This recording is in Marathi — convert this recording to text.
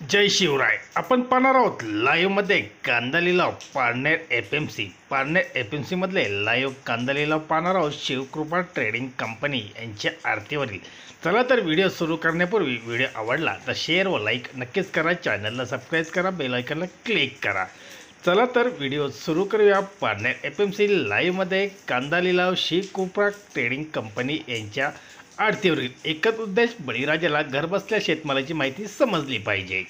जय शिवराय. आपण पाहणार आहोत लाईव्हमध्ये कांदा लिलाव पारनेर एफएमसी मधले लाईव्ह कांदा लिलाव पाहणार आहोत. शिवकृपा ट्रेडिंग कंपनी यांच्या आरतीवरील. चला तर व्हिडिओ सुरू करण्यापूर्वी व्हिडिओ आवडला तर शेअर व लाईक नक्कीच करा. चॅनलला सबस्क्राईब करा, बेल आयकॉनला क्लिक करा. चला तर व्हिडिओ सुरू करूया. पारनेर एफएमसी लाईव्हमध्ये कांदा लिलाव शिवकृपा ट्रेडिंग कंपनी यांच्या आरतीवरील. एकच उद्देश, बळीराजाला घरबसल्या शेतमालाची माहिती समजली पाहिजे.